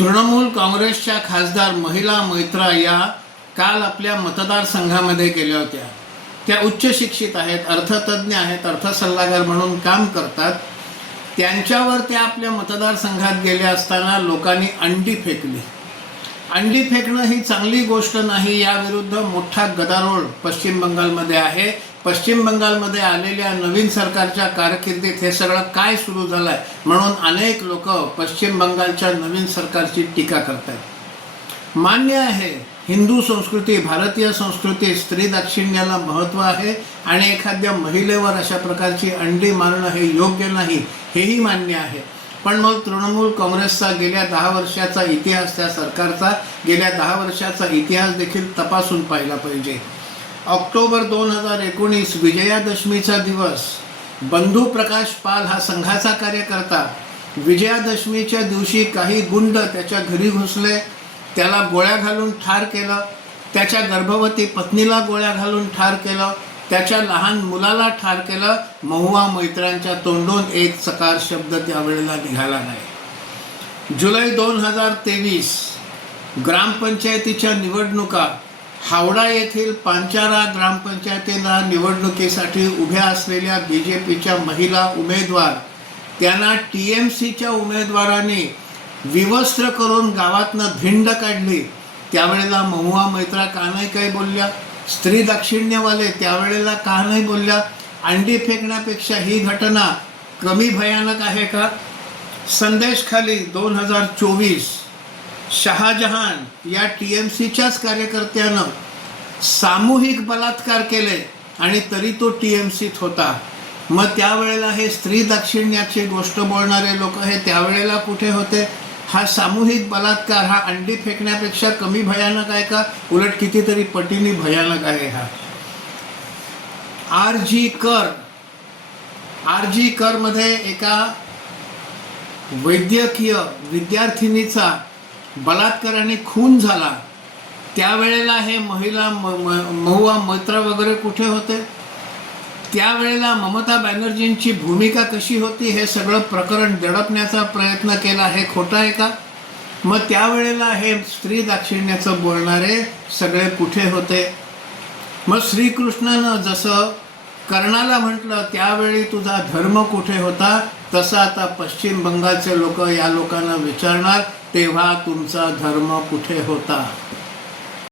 तृणमूल काँग्रेसच्या खासदार महिला मैत्रा या काल आपल्या मतदारसंघामध्ये गेल्या होत्या। त्या उच्च शिक्षित आहेत, अर्थतज्ञ आहेत, अर्थसल्लागार म्हणून काम करतात। त्यांच्यावर त्या आपल्या मतदारसंघात गेल्या असताना लोकांनी अंडी फेकली। अंडी फेकणं ही चांगली गोष्ट नाही, याविरुद्ध मोठा गदारोळ पश्चिम बंगालमध्ये आहे। पश्चिम बंगालमध्ये आलेल्या नवीन सरकारच्या कारकिर्दीत हे सगळं काय सुरू झालं आहे म्हणून अनेक लोक पश्चिम बंगालच्या नवीन सरकारची टीका करतात। मान्य आहे, हिंदू संस्कृती, भारतीय संस्कृती, स्त्री दाक्षिण्याला महत्त्व आहे आणि एखाद्या महिलेवर अशा प्रकारची अंडी मारणं हे योग्य नाही, हेही मान्य आहे। पण मग तृणमूल काँग्रेसचा गेल्या 10 वर्षाचा इतिहास, त्या सरकारचा गेल्या 10 वर्षाचा इतिहास देखील तपासून पाहिला पाहिजे। ऑक्टोबर 2019 विजयादशमीचा दिवस, बंधू प्रकाश पाल हा संघाचा कार्यकर्ता विजयादशमीच्या दिवशी काही गुंड त्याच्या घरी घुसले, त्याला गोळ्या घालून ठार केलं, त्याच्या गर्भवती पत्नीला गोळ्या घालून ठार केलं, त्याच्या लहान मुलाला ठार केलं। महुआ मैत्रांच्या तोंडून एक चकार शब्द त्यावेळेला निघाला नाही। जुलै 2023 ग्रामपंचायतीच्या निवडणुका, हावडा येथील पांचारा ग्रामपंचायतीला निवडणुकीसाठी उभ्या असलेल्या BJPच्या महिला उमेदवार त्यांना TMCच्या उमेदवारांनी विवस्त्र करून गावातनं धिंड काढली। त्यावेळेला महुआ मैत्रा का नाही काही बोलल्या? स्त्री दाक्षिण्यवाले त्यावेळेला का नाही बोलल्या? अंडी फेकण्यापेक्षा ही घटना कमी भयानक आहे का? संदेशखाली 2024 शहाजहान या TMCच्याच कार्यकर्त्यानं सामूहिक बलात्कार केले आणि तरी तो TMCत होता। मग त्यावेळेला हे स्त्री दाक्षिण्याची गोष्ट बोलणारे लोक हे त्यावेळेला कुठे होते? हा सामूहिक बलात्कार हा अंडी फेकण्यापेक्षा कमी भयानक आहे का? उलट कितीतरी पटीने भयानक आहे हा। RG कर मध्ये एका वैद्यकीय विद्यार्थिनीचा बलात्काराने खून झाला। त्यावेळेला हे महिला महुआ मैत्रा वगैरे कुठे होते? त्यावेळेला ममता बॅनर्जींची भूमिका कशी होती हे सगळं प्रकरण दडपण्याचा प्रयत्न केला, हे खोटं आहे का? मग त्यावेळेला हे स्त्री दाक्षिण्याचं बोलणारे सगळे कुठे होते? मग श्रीकृष्णानं जसं कर्णाला म्हटलं त्यावेळी तुझा धर्म कुठे होता, तसं आता पश्चिम बंगालचे लोक या लोकांना विचारणार तेव्हा तुमचा धर्म कुठे होता?